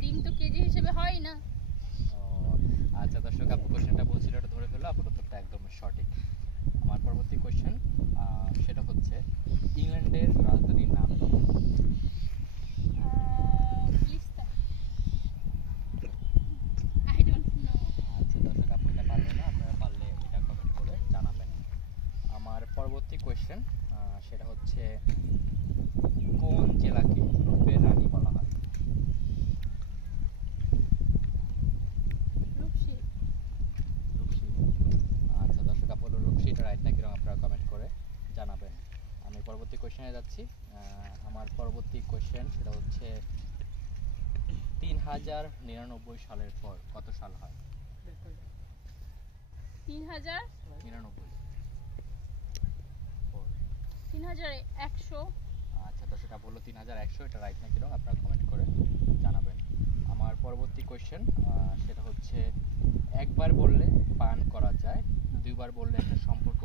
ডিম তো কেজি হিসেবে হয় না। ও আচ্ছা দর্শক, আপু কোশ্চেনটা বলছিল এটা ধরে ফেললো, আপুর উত্তরটা একদম সঠিক। আমার পরবর্তী কোশ্চেন সেটা হচ্ছে ইংল্যান্ডের রাজধানীর নাম কি? লিস্টটা আই ডোন্ট নো। আচ্ছা দর্শক, আপু এটা পারলো না, আপনারা পারলে এটা কমেন্ট করে জানাবেন। আমার পরবর্তী কোশ্চেন সেটা হচ্ছে কোন জেলাকে রূপের রানী বলা হয়? রূপসী। রূপসী। আচ্ছা দর্শক, আপু রূপসী এটা রাইট নাকি রং, আপনারা কমেন্ট করে জানাবেন। আমি পরবর্তী কোশ্চেনে যাচ্ছি। আমার পরবর্তী কোশ্চেন সেটা হচ্ছে 3099 সালের পর কত সাল হয়? 3099 পর। 3100। আচ্ছা দর্শক, আপু বললো 3100, এটা রাইট নাকি রং, আপনারা কমেন্ট করে জানাবেন। আমার পরবর্তী কোশ্চেন সেটা হচ্ছে একবার বললে পান করা যায়, দুইবার বললে একটা সম্পর্ক